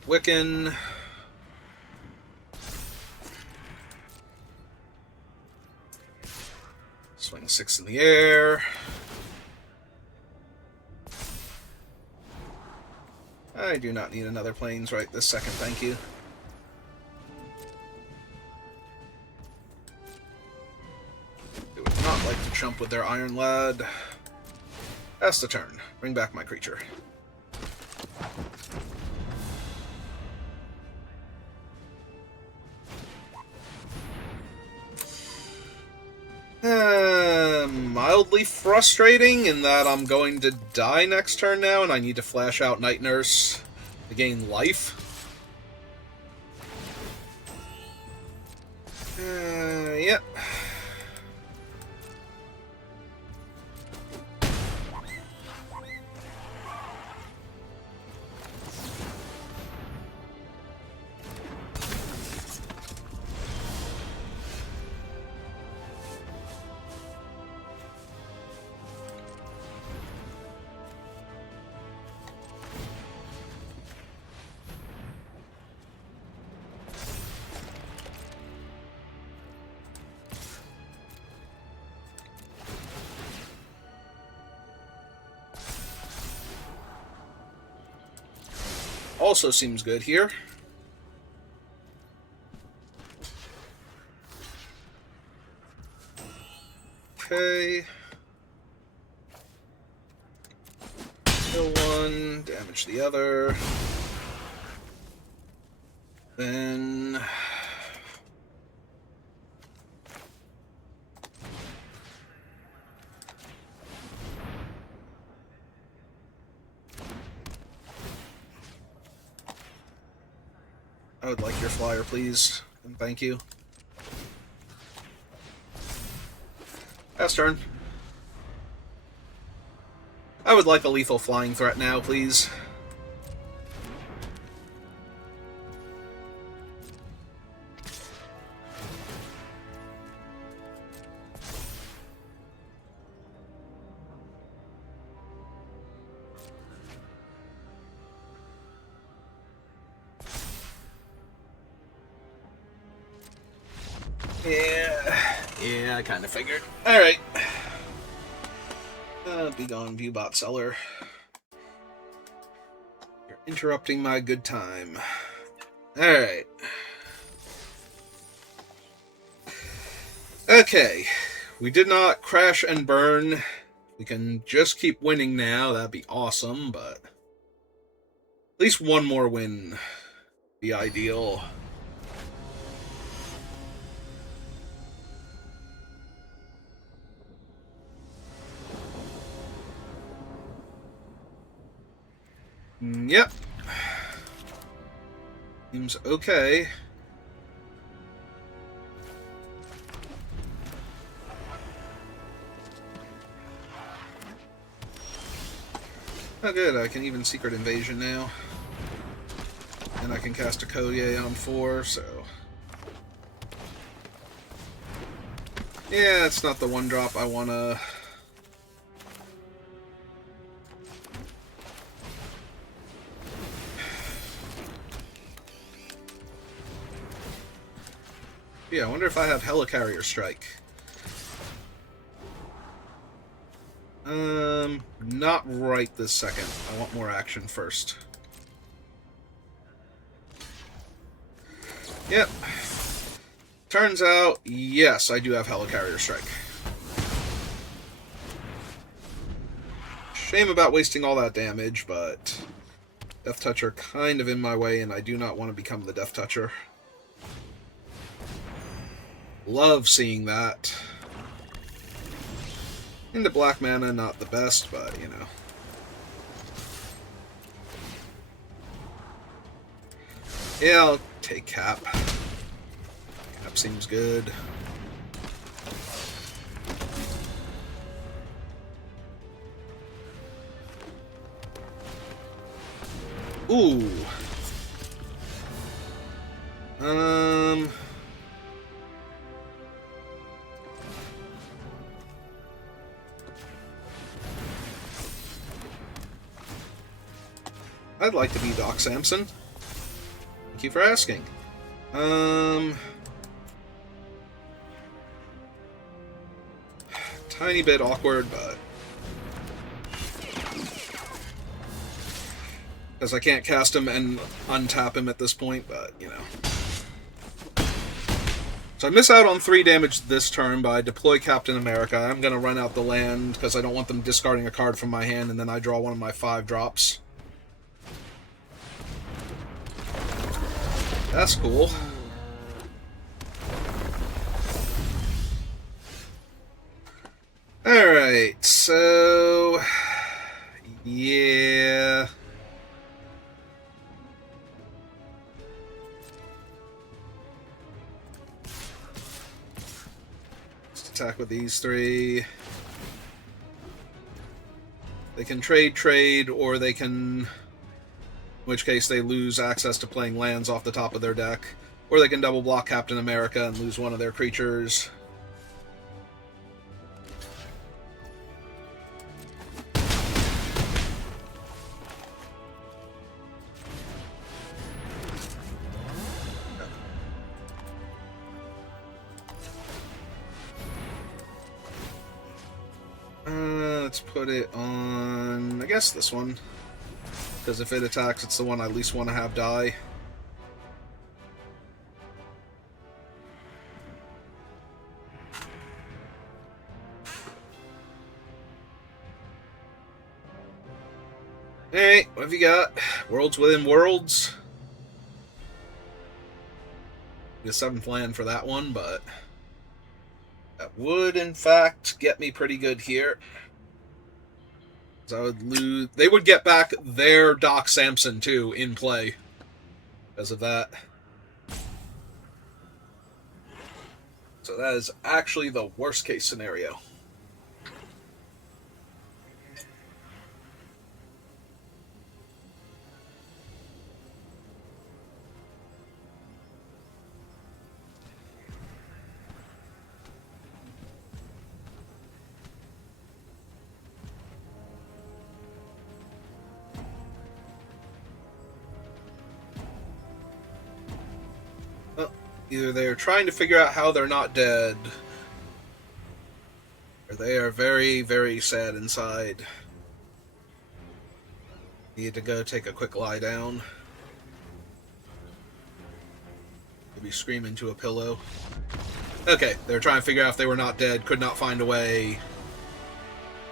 Wiccan. Swing 6 in the air. I do not need another planes right this second, thank you. They would not like to chump with their Iron Lad. Pass the turn. Bring back my creature. Mildly frustrating in that I'm going to die next turn now, and I need to flash out Night Nurse to gain life. Yep. Also seems good here. Okay. Kill one, damage the other. Then... I would like your flyer, please. And thank you. Pass turn. I would like a lethal flying threat now, please. Yeah, I kind of figured. Alright. Be gone, Viewbot Seller. You're interrupting my good time. Alright. Okay. We did not crash and burn. We can just keep winning now. That'd be awesome, but... at least one more win would be ideal. Yep. Seems okay. Oh good, I can even Secret Invasion now. And I can cast a Kodye on 4, so... yeah, it's not the 1-drop I wanna... yeah, I wonder if I have Helicarrier Strike. Not right this second. I want more action first. Yep. Turns out, yes, I do have Helicarrier Strike. Shame about wasting all that damage, but Death Toucher kind of in my way, and I do not want to become the Death Toucher. Love seeing that. Into black mana, not the best, but, you know. Yeah, I'll take Cap. Cap seems good. Ooh. I'd like to be Doc Samson. Thank you for asking. Tiny bit awkward, but... because I can't cast him and untap him at this point, but, you know. So I miss out on 3 damage this turn, but I deploy Captain America. I'm going to run out the land, because I don't want them discarding a card from my hand, and then I draw one of my 5 drops. That's cool. Alright, so... yeah... let's attack with these 3. They can trade, or they can... in which case they lose access to playing lands off the top of their deck. Or they can double block Captain America and lose one of their creatures. Let's put it on, I guess, this one. Because if it attacks, it's the one I least want to have die. Alright, what have you got? Worlds Within Worlds. The 7th land for that one, but that would, in fact, get me pretty good here. So I would lose. They would get back their Doc Samson, too, in play. Because of that. So that is actually the worst case scenario. Either they're trying to figure out how they're not dead, or they are very, very sad inside. Need to go take a quick lie down. Maybe scream into a pillow. Okay, they're trying to figure out if they were not dead, could not find a way,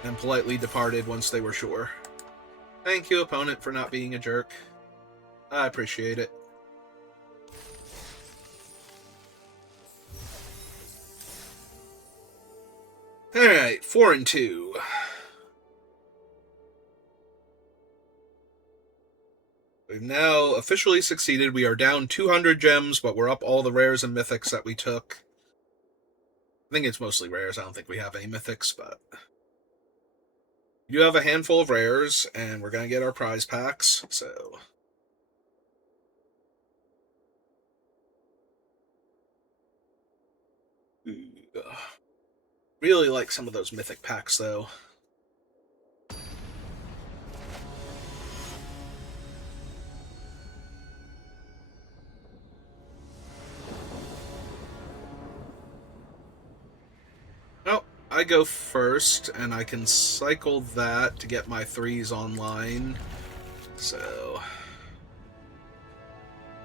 and politely departed once they were sure. Thank you, opponent, for not being a jerk. I appreciate it. Alright, 4 and 2. We've now officially succeeded. We are down 200 gems, but we're up all the rares and mythics that we took. I think it's mostly rares. I don't think we have any mythics, but... we do have a handful of rares, and we're going to get our prize packs, so... really like some of those mythic packs, though. Oh, I go first, and I can cycle that to get my 3s online. So...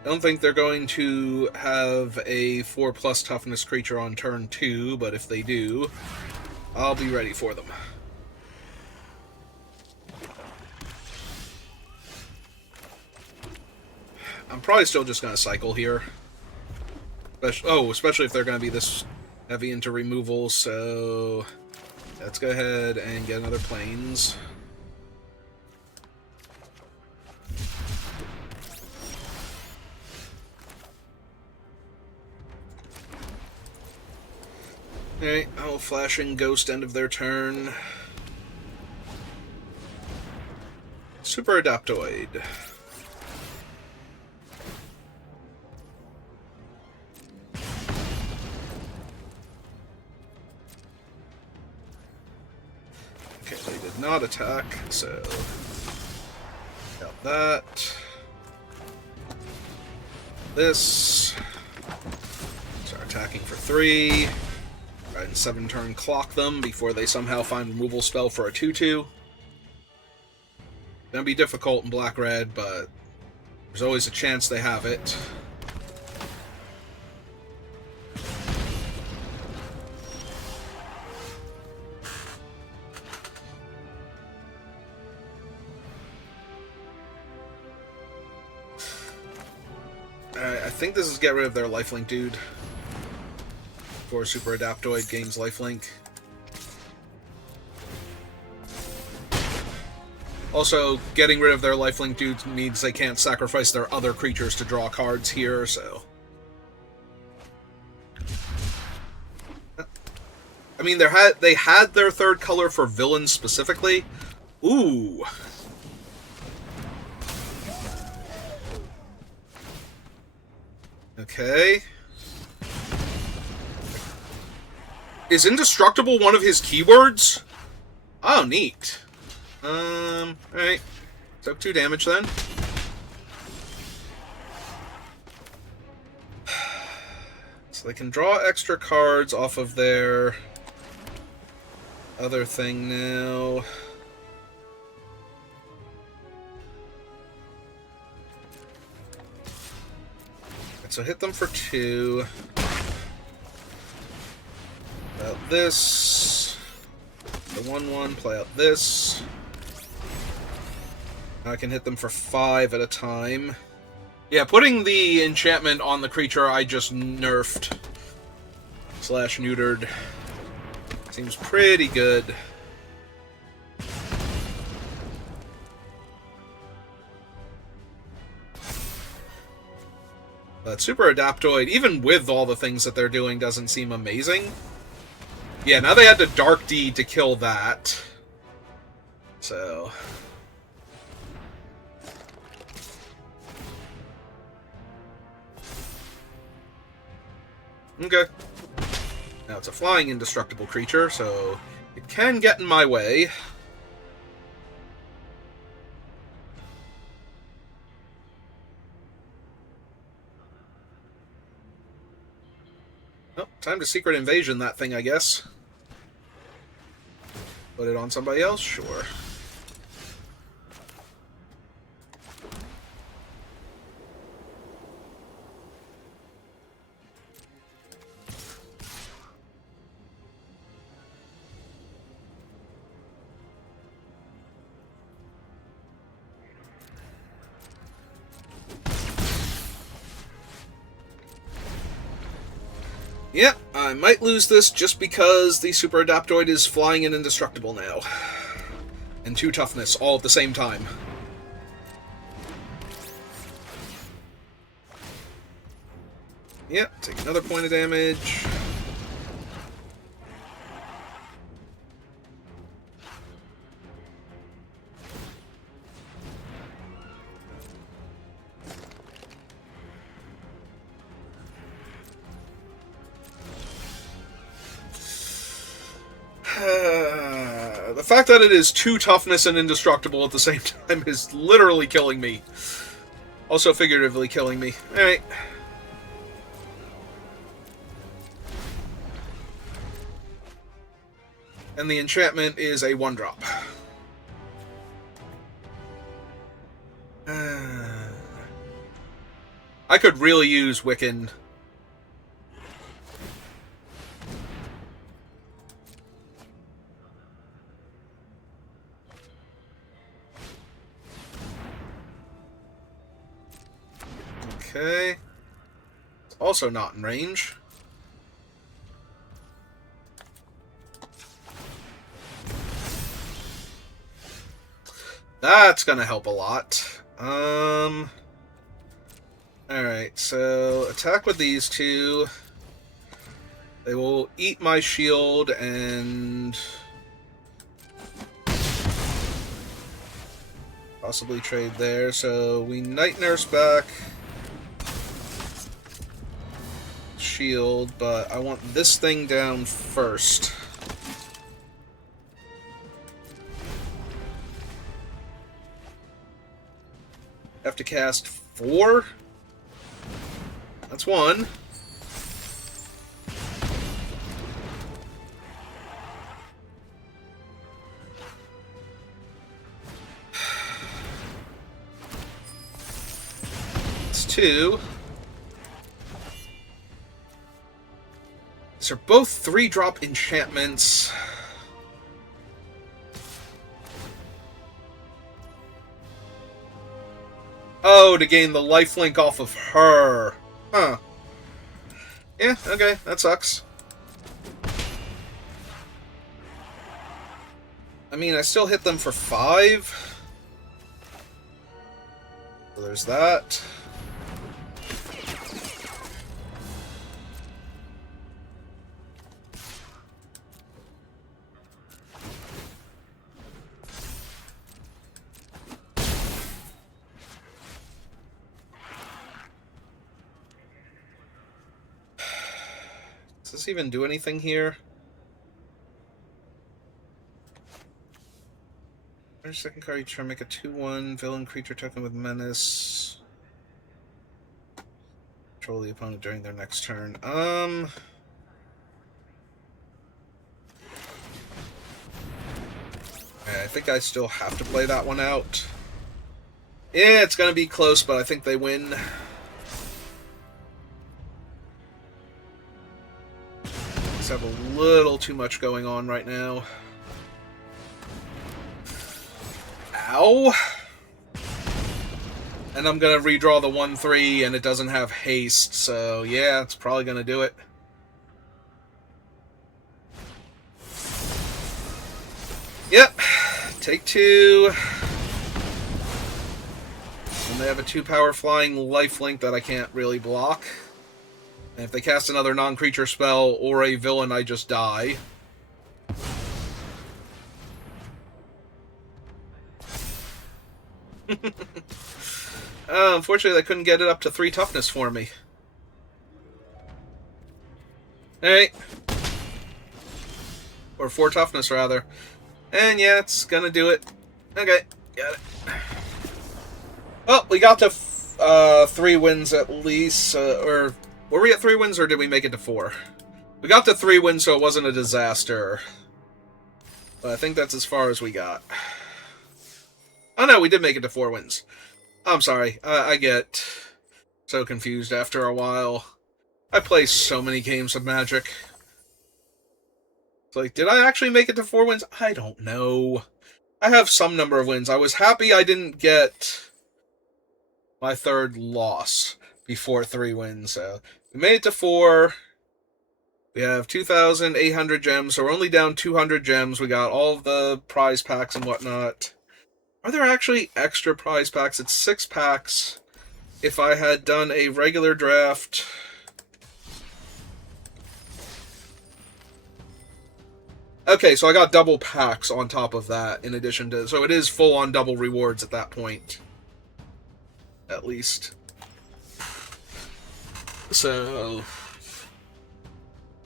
I don't think they're going to have a 4+ toughness creature on turn 2, but if they do, I'll be ready for them. I'm probably still just going to cycle here. Especially if they're going to be this heavy into removal, so... Let's go ahead and get another plains. Alright, I'll flashing Ghost end of their turn. Super Adaptoid. Okay, they did not attack, so got that. This. Start attacking for 3. Try and 7-turn clock them before they somehow find removal spell for a 2/2. Gonna be difficult in black-red, but there's always a chance they have it. I think this is get rid of their lifelink dude. Before Super Adaptoid gains lifelink. Also, getting rid of their lifelink dude means they can't sacrifice their other creatures to draw cards here, so... I mean, they had their third color for villains specifically. Ooh. Okay. Is indestructible one of his keywords? Oh, neat. Alright. Took 2 damage then. So they can draw extra cards off of their other thing now. So hit them for 2. Play out this. The 1/1, play out this. I can hit them for 5 at a time. Yeah, putting the enchantment on the creature I just nerfed / neutered seems pretty good. But Super Adaptoid, even with all the things that they're doing, doesn't seem amazing. Yeah, now they had to Dark Deed to kill that. So... okay. Now it's a flying indestructible creature, so it can get in my way. Oh, time to Secret Invasion that thing, I guess. Put it on somebody else? Sure. Yep, I might lose this just because the Super Adaptoid is flying and indestructible now. And 2 toughness all at the same time. Yep, take another point of damage. The fact that it is 2 toughness and indestructible at the same time is literally killing me. Also figuratively killing me. Alright. And the enchantment is a 1-drop. I could really use Wiccan. Okay. It's also not in range. That's gonna help a lot. Alright, so attack with these two. They will eat my shield and possibly trade there. So we Night Nurse back shield, but I want this thing down first. Have to cast 4? That's 1. It's 2. These are both 3-drop enchantments. Oh, to gain the lifelink off of her. Huh. Yeah, okay, that sucks. I mean, I still hit them for 5. So there's that. Does this even do anything here? There's second card, you try to make a 2/1 villain creature token with menace. Control the opponent during their next turn. I think I still have to play that one out. Yeah, it's gonna be close, but I think they win. Have a little too much going on right now. Ow! And I'm gonna redraw the 1/3, and it doesn't have haste, so yeah, it's probably gonna do it. Yep, take 2. And they have a 2-power flying lifelink that I can't really block. And if they cast another non-creature spell or a villain, I just die. Unfortunately, I couldn't get it up to 3 toughness for me. Alright. Or 4 toughness, rather. And yeah, it's gonna do it. Okay, got it. Well, we got to 3 wins at least, or... Were we at 3 wins, or did we make it to 4? We got to 3 wins, so it wasn't a disaster. But I think that's as far as we got. Oh no, we did make it to 4 wins. I'm sorry. I get so confused after a while. I play so many games of Magic. It's like, did I actually make it to 4 wins? I don't know. I have some number of wins. I was happy I didn't get my 3rd loss before 3 wins, so... We made it to 4. We have 2,800 gems, so we're only down 200 gems. We got all of the prize packs and whatnot. Are there actually extra prize packs? It's 6 packs. If I had done a regular draft... Okay, so I got double packs on top of that, in addition to... So it is full-on double rewards at that point. At least. So,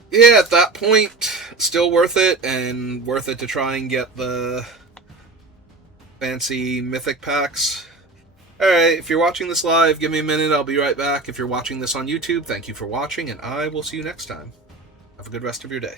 yeah, at that point, still worth it, and worth it to try and get the fancy mythic packs. Alright, if you're watching this live, give me a minute, I'll be right back. If you're watching this on YouTube, thank you for watching, and I will see you next time. Have a good rest of your day.